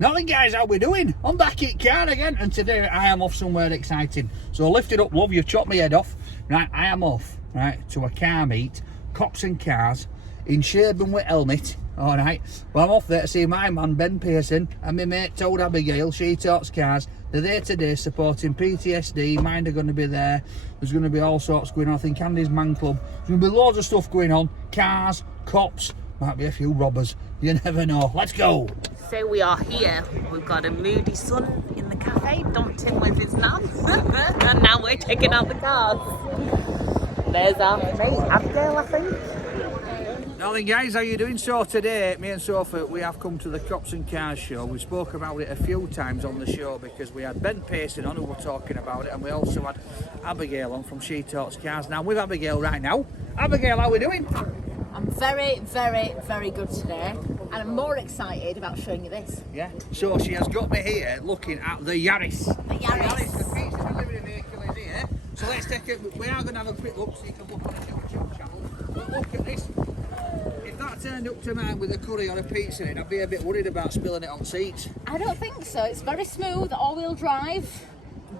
Nothing, guys, how we doing? I'm back at car again, and today I am off somewhere exciting. So lift it up, love, you've chopped my head off. Right, I am off, right, to a car meet, Cops and Cars, in Sherburn with Helmet. Alright, well, I'm off there to see my man Ben Pearson and my mate Toad Abigail, She Talks Cars. They're there today supporting PTSD, Mind are going to be there. There's going to be all sorts going on. I think Andy's Man Club. There's going to be loads of stuff going on. Cars, cops, might be a few robbers. You never know. Let's go. So we are here. We've got a moody sun in the cafe, dumped in with his nan. And now we're checking out the cars. There's our mate Abigail, I think. Morning, guys, how you doing? So today, me and Sophie, we have come to the Cops and Cars show. We spoke about it a few times on the show because we had Ben Pearson on who were talking about it, and we also had Abigail on from She Talks Cars. Now with Abigail right now. Abigail, how are we doing? I'm very, very, very good today, and I'm more excited about showing you this. Yeah. So she has got me here looking at the Yaris. The Yaris. The pizza delivery vehicle is here. So let's take it. We are going to have a quick look so you can look on the YouTube channel. But look at this. If that turned up to mine with a curry or a pizza in, I'd be a bit worried about spilling it on seats. I don't think so. It's very smooth, all-wheel drive,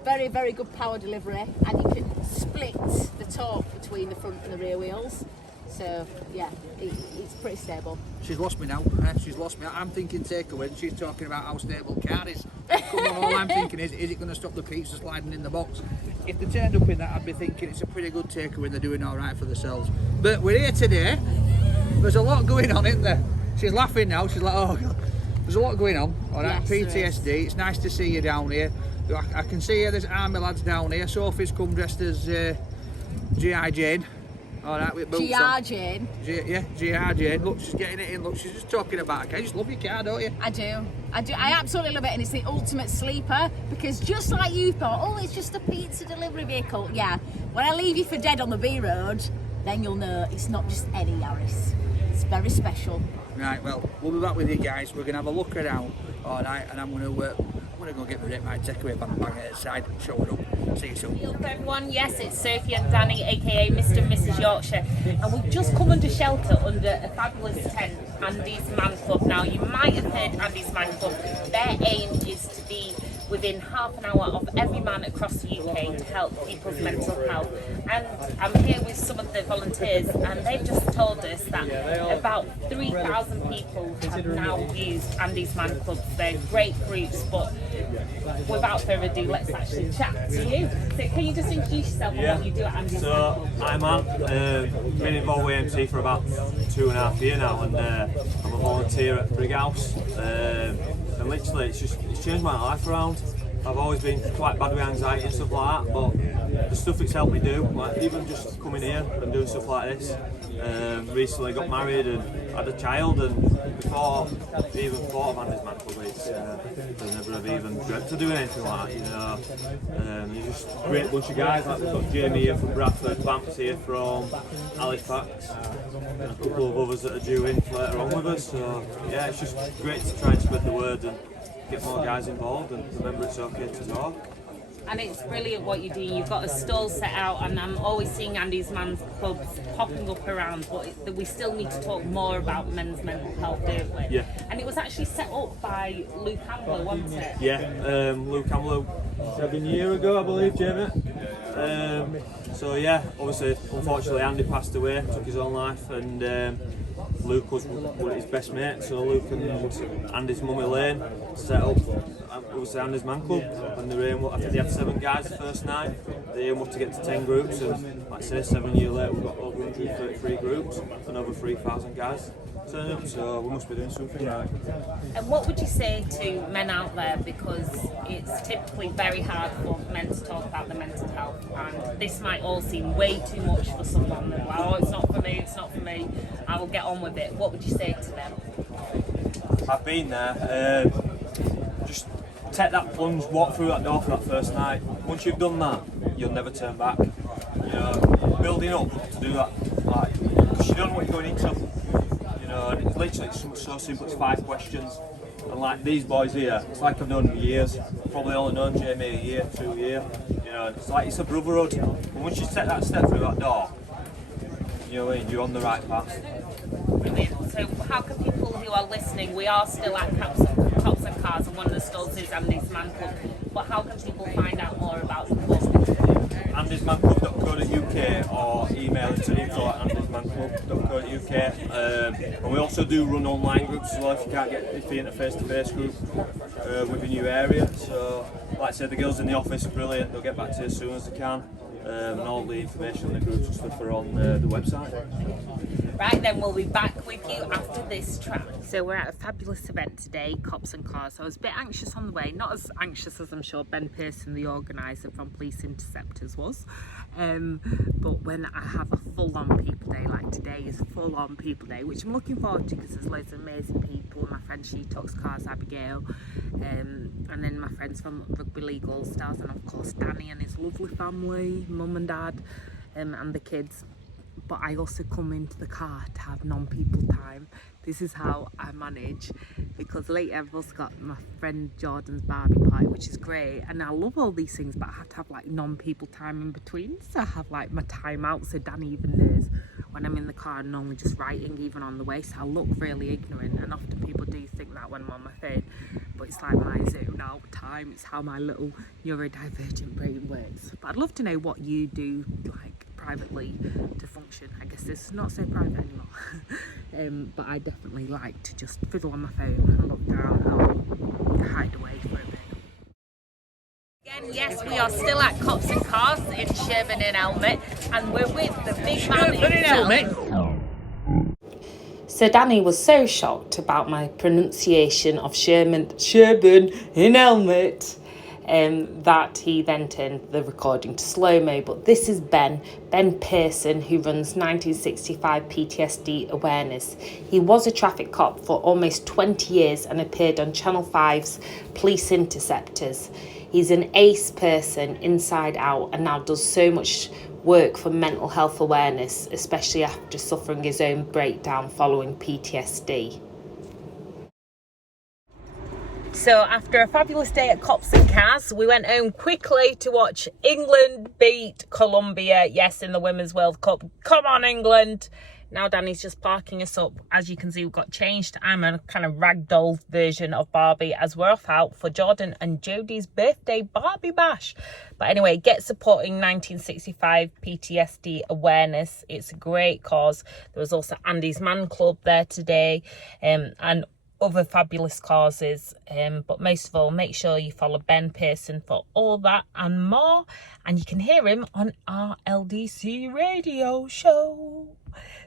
very, very good power delivery, and you can split the torque between the front and the rear wheels. So yeah, it's pretty stable. She's lost me now. She's lost me. I'm thinking takeaway, and she's talking about how stable car is. Come on, all I'm thinking is it going to stop the pizza sliding in the box? If they turned up in that, I'd be thinking it's a pretty good takeaway. They're doing all right for themselves. But we're here today. There's a lot going on, isn't there? She's laughing now. She's like, oh God. There's a lot going on. All right, yes, PTSD. It's nice to see you down here. I can see there's army lads down here. Sophie's come dressed as G.I. Jane. All right, with boots G.I. Jane. Yeah, G.I. Jane. Look, she's getting it in. Look, she's just talking about it. You just love your car, don't you? I do. I absolutely love it, and it's the ultimate sleeper because just like you thought, oh, it's just a pizza delivery vehicle. Yeah. When I leave you for dead on the B road, then you'll know it's not just any Yaris. It's very special. Right, well, we'll be back with you guys. We're going to have a look around, all right, and I'm going to go get the my takeaway van and bang it aside, show it up. See you soon. Hello everyone, yes, it's Sophie and Danny, aka Mr. and Mrs. Yorkshire, and we've just come under shelter under a fabulous tent, Andy's Man Club. Now, you might have heard Andy's Man Club. Their aim is to be within half an hour of every man across the UK to help people's mental health. And I'm here with some of the volunteers, and they've just told us that about 3,000 people have now used Andy's Man Club. They're great groups, but without further ado, let's actually chat to you. So can you just introduce yourself and what you do at Andy's Man Club? So, I'm Ant, been involved with AMC for about 2.5 years now, and I'm a volunteer at Brig House. And literally it's changed my life around. I've always been quite bad with anxiety and stuff like that, but the stuff it's helped me do, like even just coming here and doing stuff like this. Recently got married and had a child, and before I even thought of Andy's Man Club, I never have even dreamt of doing anything like that, you know. There's just a great bunch of guys, like we've got Jamie here from Bradford, Bamps here from Halifax, and a couple of others that are due in later on with us. So yeah, it's just great to try and spread the word and get more guys involved, and remember it's okay to talk. And it's brilliant what you do. You've got a stall set out, and I'm always seeing Andy's Man Clubs popping up around, but we still need to talk more about men's mental health, don't we? Yeah. And it was actually set up by Luke Hamler, wasn't it? Yeah, Luke Hamler 7 years ago, I believe, Jamie. So yeah, obviously, unfortunately, Andy passed away, took his own life, and Luke was one of his best mates, so Luke and Andy's mum Elaine set up obviously Andy's Man Club, and the aim, I think they had 7 guys the first night. The aim was to get to 10 groups, and like I say, 7 years later we've got over 133 groups and over 3,000 guys turning up, so we must be doing something right. And what would you say to men out there, because it's typically very hard for men to talk about their mental health, and this might all seem way too much for someone, like, oh, it's not for me, it's not for me, I will get on with it. What would you say to them? I've been there. Just take that plunge, walk through that door for that first night. Once you've done that, you'll never turn back. You know, building up to do that, like, because you don't know what you're going into. You know, and it's literally so simple. It's 5 questions, and like these boys here, it's like I've known them years. Probably only known Jamie a year, 2 years. You know, it's like it's a brotherhood. And once you take that step through that door, you know, you're on the right path. Brilliant. So how can people who are listening, we are still at Cops and Cars, and one of the stalls is Andy's Man Club. But how can people find out more about the club? andysmanclub.co.uk or email it to info@andysmanclub.co.uk. And we also do run online groups as well if you can't get in a face-to-face group within your area. So, like I said, the girls in the office are brilliant. They'll get back to you as soon as they can. And all the information on the groups and stuff are on the website. Right then, we'll be back with you after this track. So we're at a fabulous event today, Cops and Cars. I was a bit anxious on the way, not as anxious as I'm sure Ben Pearson, the organiser from Police Interceptors was. But when I have a full-on people day, like today is full-on people day, which I'm looking forward to because there's loads of amazing people. My friend She Talks Cars, Abigail, and then my friends from Rugby League All Stars, and of course Danny and his lovely family, mum and dad, and the kids. But I also come into the car to have non-people time. This is how I manage, because later I've also got my friend Jordan's Barbie party, which is great, and I love all these things, but I have to have like non-people time in between. So I have like my time out, so Danny even knows when I'm in the car I'm normally just writing even on the way, so I look really ignorant, and often people do think that when I'm on my phone, but it's like my zone out time. It's how my little neurodivergent brain works. But I'd love to know what you do like privately to function. I guess it's not so private anymore. But I definitely like to just fiddle on my phone and look down and hide away for a bit. Again, yes, we are still at Cops and Cars in Sherburn in Helmet, and we're with the big man himself. So Danny was so shocked about my pronunciation of Sherburn in Helmet that he then turned the recording to slow-mo. But this is Ben Pearson, who runs 1965 PTSD Awareness. He was a traffic cop for almost 20 years and appeared on Channel 5's Police Interceptors. He's an ace person inside out and now does so much work for mental health awareness, especially after suffering his own breakdown following PTSD. So after a fabulous day at Cops and Cars, we went home quickly to watch England beat Colombia. Yes, in the Women's World Cup. Come on, England. Now Danny's just parking us up. As you can see, we've got changed. I'm a kind of ragdoll version of Barbie as we're off out for Jordan and Jodie's birthday Barbie bash. But anyway, get supporting 1965 PTSD Awareness. It's a great cause. There was also Andy's Man Club there today, and other fabulous causes. But most of all, make sure you follow Ben Pearson for all that and more. And you can hear him on our LDC radio show.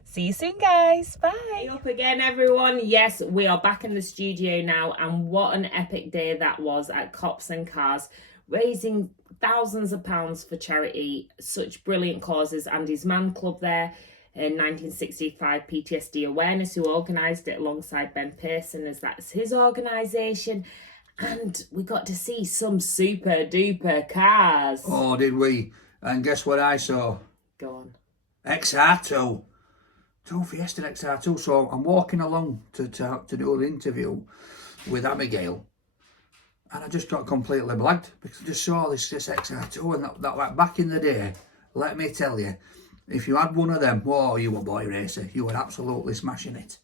See you soon, guys. Bye. Hey up again, everyone. Yes, we are back in the studio now, and what an epic day that was at Cops and Cars, raising thousands of pounds for charity. Such brilliant causes. Andy's Man Club there in 1965 PTSD Awareness, who organised it alongside Ben Pearson, as that's his organisation. And we got to see some super duper cars. Oh, did we? And guess what I saw? Go on. XR2. Fiesta XR2. So I'm walking along to do an interview with Abigail, and I just got completely blagged because I just saw this XR2, and that like back in the day, let me tell you, if you had one of them, oh, you were boy racer, you were absolutely smashing it.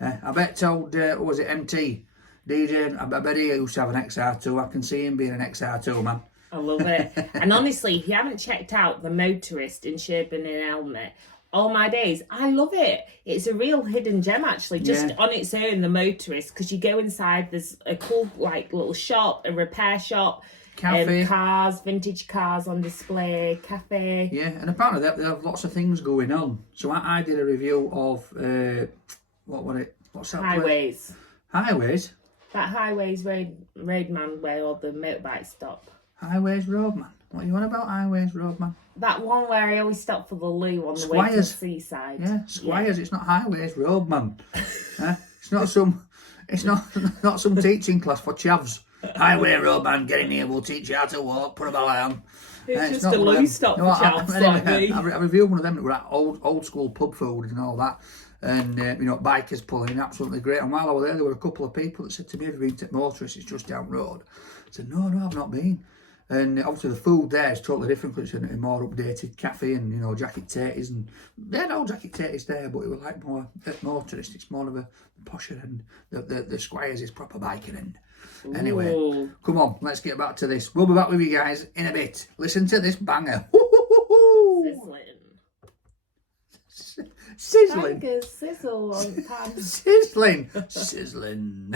I bet told, was it MT, DJ, I bet he used to have an XR2. I can see him being an XR2, man. I love it. And honestly, if you haven't checked out the Motorist in Sherburn in Helmet, all my days, I love it. It's a real hidden gem, actually, just on its own, the Motorist, because you go inside, there's a cool like little shop, a repair shop, cafe, cars, vintage cars on display, cafe. Yeah, and apparently they have lots of things going on. So I did a review of what was it? What's that? Highways. Place? Highways. That Highways Roadman where all the motorbikes stop. Highways Roadman. What are you on about, Highways Roadman? That one where I always stop for the loo on the way to the seaside. Yeah, Squires. Yeah. It's not Highways Roadman. It's not some. It's not some teaching class for chavs. Highway Roadman, get in here. We'll teach you how to walk. Put a ballet on. It's just a loo stop for chavs like me. I reviewed one of them that were at old school pub food and all that. And, bikers pulling in, absolutely great. And while I was there were a couple of people that said to me, have you been to Motorist? It's just down the road. I said, no, I've not been. And obviously the food there is totally different because it's a more updated cafe and, you know, jacket tatties. And they had all jacket tatties there, but it was like more at Motorist. It's more of a posher end. The Squires is proper biking end. Anyway, Ooh. come on, let's get back to this. We'll be back with you guys in a bit. Listen to this banger. Sizzling. Bangers sizzle on the pan. Sizzling. Sizzling.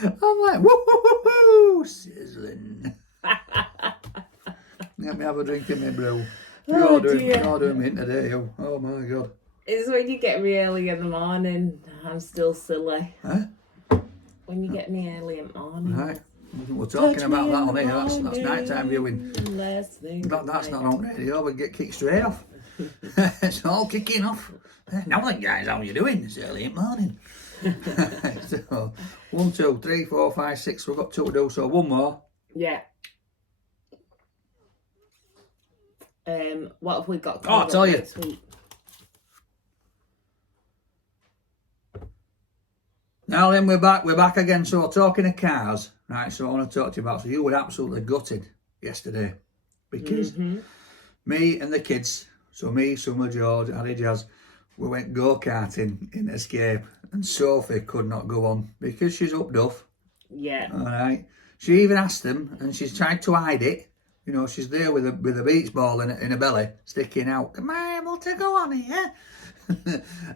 I'm like, woo, sizzling. Let me have a drink in my brew. You're doing me today, you. Oh my God. It's when you get me early in the morning, I'm still silly. Huh? When you get me early in the morning. Right. We're talking about that on here. That's nighttime viewing. That's not on radio. We get kicked straight off. It's all kicking off. Now then, guys, how you doing? It's early in the morning. So, 1, 2, 3, 4, 5, 6. We've got 2 to do. So one more. Yeah. What have we got? Oh, I'll tell you. Next week? Now then, we're back again. So talking of cars, right? So I want to talk to you about. So you were absolutely gutted yesterday because me and the kids. So me, Summer, George, Harry, Jazz, we went go-karting in Escape, and Sophie could not go on because she's up duff. Yeah. All right. She even asked them, and she's tried to hide it. You know, she's there with a beach ball in her belly, sticking out. Am I able to go on here?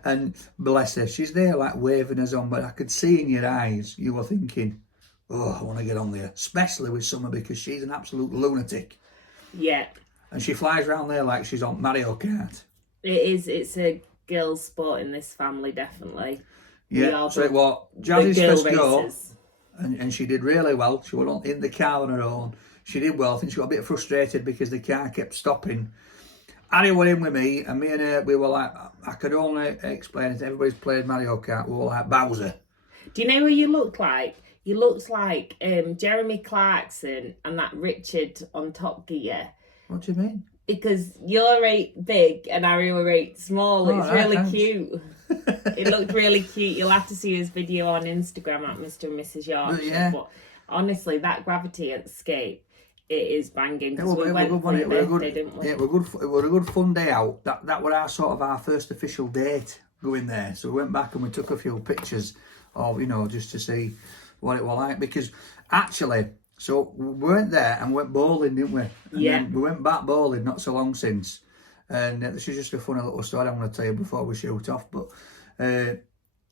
And bless her, she's there like waving us on, but I could see in your eyes you were thinking, oh, I want to get on there, especially with Summer because she's an absolute lunatic. Yeah. And she flies around there like she's on Mario Kart. It's a girls' sport in this family, definitely. Yeah, so it was Jazzy's first go, races. and she did really well. She went in the car on her own. She did well. I think she got a bit frustrated because the car kept stopping. Harry went in with me, and me and her, we were like, I could only explain it. Everybody's played Mario Kart. We were like Bowser. Do you know who you look like? You looked like Jeremy Clarkson and that Richard on Top Gear. What do you mean? Because you're right big and Harry were right small. It's right, really thanks. cute. It looked really cute. You'll have to see his video on Instagram at Mr. and Mrs. Yorkshire. Yeah. But honestly, that Gravity Escape, it is banging. It Because we went for your birthday, didn't we? Yeah, it was a good fun day out. That was our first official date going there. So we went back and we took a few pictures of, you know, just to see what it was like. Because actually, so we went there and went bowling, didn't we? And then we went back bowling not so long since. And this is just a funny little story I'm going to tell you before we shoot off. But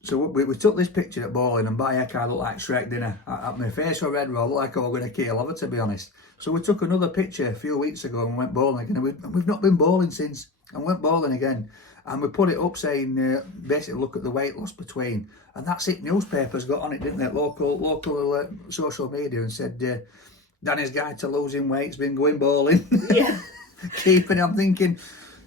so we took this picture at bowling, and by heck I looked like Shrek, didn't I? My face was red, I looked like I was going to kill over, to be honest. So we took another picture a few weeks ago and went bowling again. And we've not been bowling since. And went bowling again. And we put it up saying, basically, look at the weight loss between. And that's it. Newspapers got on it, didn't they? Local social media, and said, Danny's guide to losing weight's been going bowling. Yeah. Keeping, I'm thinking,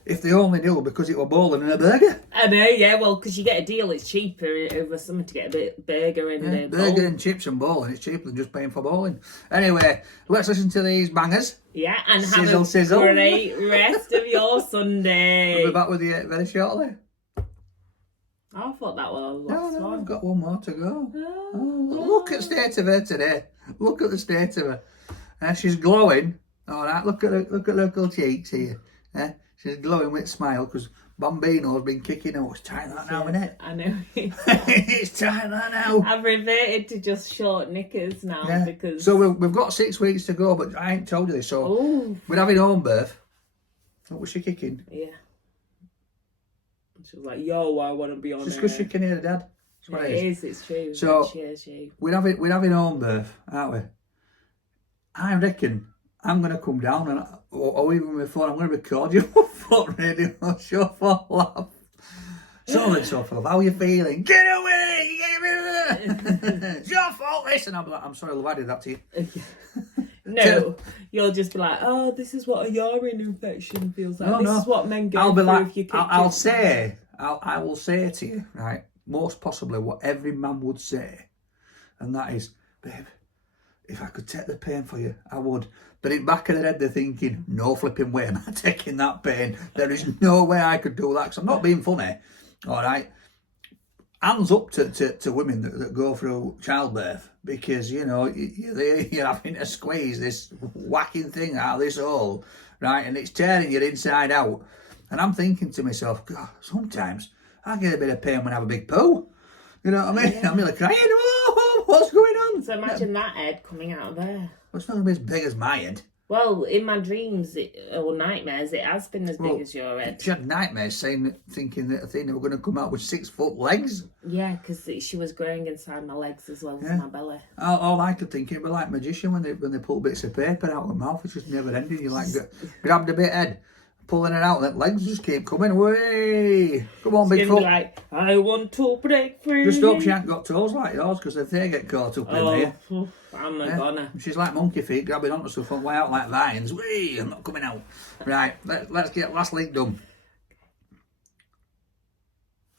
if they only knew, because it was bowling and a burger. I know, yeah, well, because you get a deal, it's cheaper over something to get a burger and burger and chips and bowling, it's cheaper than just paying for bowling. Anyway, let's listen to these bangers. Yeah, and Sizzle, have a great rest of your Sunday. We'll be back with you very shortly. I thought that was No, I've got one more to go. Oh, look at the state of her today. Look at the state of her. She's glowing. All right, look at her little cheeks here. She's glowing with a smile because Bambino's been kicking her. Oh, it's tight that now, isn't it? I know. It's tight that now. I've reverted to just short knickers now because... So we've got 6 weeks to go, but I ain't told you this. So we're having home birth. What was she kicking? Yeah. She was like, yo, I want to be on Just because she can hear her dad. That's what it is. It's true. So cheers, you. we're having home birth, aren't we? I reckon I'm going to come down and, or even with my phone, I'm going to record you on foot radio show for laugh. So then, so Phil, how are you feeling? Get away! Get away! It's your fault, this! And I'm like, I'm sorry, love, I did that to you. No, you'll just be like, oh, this is what a urine infection feels like. This is what men go I'll be through like, if you kick I will say to you, right, most possibly what every man would say, and that is, babe, if I could take the pain for you, I would. But in the back of their head, they're thinking, no flipping way am I taking that pain. There is no way I could do that, because I'm not being funny, all right? hands up to women that go through childbirth, because you know you're having to squeeze this whacking thing out of this hole, right, and it's tearing you inside out. And I'm thinking to myself, God, sometimes I get a bit of pain when I have a big poo. You know what I mean? I'm really crying. Oh, what's going on? So imagine that head coming out of there. Well, it's not going to be as big as my head. Well, in my dreams or nightmares, it has been as big as your head. She had nightmares thinking that Athena were going to come out with 6 foot legs. Yeah, because she was growing inside my legs as well as my belly. All I could think, it was like magician when they pull bits of paper out of the mouth. It's just never ending. You like grabbed a bit of head, pulling it out, and the legs just keep coming. Way, come on, big foot. Like, I want to break free. Just hope she ain't got toes like yours, because if they get caught up in there, I'm a goner. She's like monkey feet, grabbing onto stuff and way out like vines. Whee, I'm not coming out. Right, let's get last link done.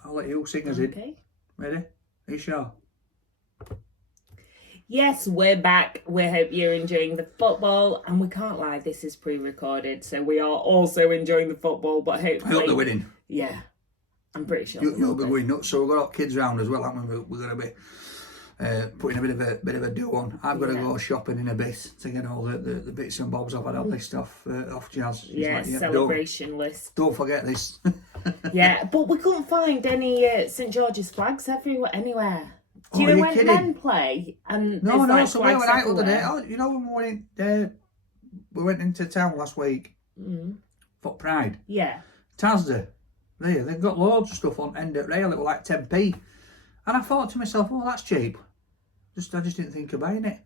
I'll let you sing us in. Ready? Are you sure? Yes, we're back. We hope you're enjoying the football, and we can't lie, this is pre-recorded, so we are also enjoying the football, but hopefully... I hope they're winning. Yeah, I'm pretty sure. You'll be going nuts. So we've got our kids round as well, haven't we? We're going to be putting a bit of a do on. I've got to go shopping in a bit to get all the bits and bobs I've had a list off Jazz. She's like, celebration list. Don't forget this. Yeah, but we couldn't find any St George's flags anywhere. Do you know when men play? And no. So we went out the other day. Oh, you know when we went into town last week for Pride. Yeah. Tasda, they've got loads of stuff on end at rail. It was like 10p, and I thought to myself, oh, that's cheap. I just didn't think of buying it.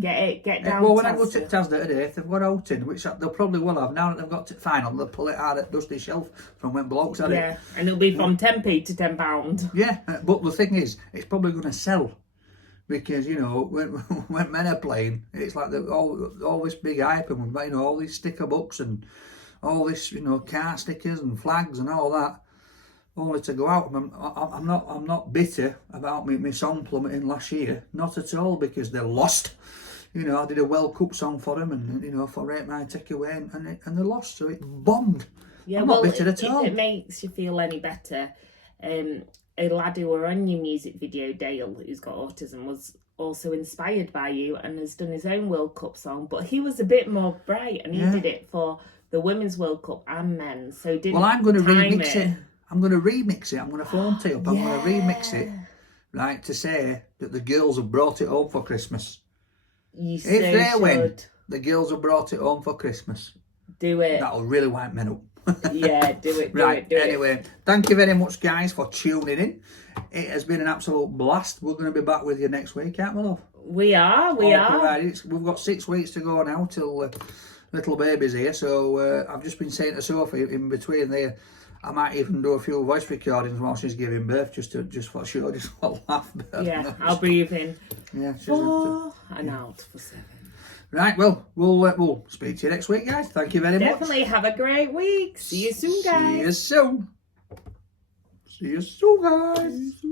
Get down. Well, when I go to Tasda today, if they've got outing, which they'll probably will have, now that they've got to final, they'll pull it out at Dusty Shelf from when blokes had it. Yeah, and it'll be from 10p to £10. Yeah, but the thing is, it's probably going to sell, because, you know, when men are playing, it's like all this big hype, and, you know, all these sticker books and all this, you know, car stickers and flags and all that, only to go out. I'm not bitter about my song plummeting last year, not at all, because they lost. You know, I did a World Cup song for them, and you know, for Rate My Takeaway, and they lost, so it bombed. Yeah, I'm not bitter at all. If it makes you feel any better, a lad who were on your music video, Dale, who's got autism, was also inspired by you and has done his own World Cup song, but he was a bit more bright, and he did it for the Women's World Cup and men's. So didn't. Well, I'm going to remix it. I'm going to remix it. I'm going to phone T up. I'm going to remix it, right, to say that the girls have brought it home for Christmas. If they win, the girls have brought it home for Christmas. Do it. That'll really wind men up. Yeah, do it. Anyway, thank you very much, guys, for tuning in. It has been an absolute blast. We're going to be back with you next week, aren't we, love? We are. We've got 6 weeks to go now till little baby's here. So I've just been saying to Sophie in between there, I might even do a few voice recordings while she's giving birth, just for sure, just for laugh. Yeah, I'll breathe in. Yeah, 4 and out for 7. Right, well, we'll speak to you next week, guys. Thank you very much. Definitely have a great week. See you soon, guys. See you soon. See you soon, guys.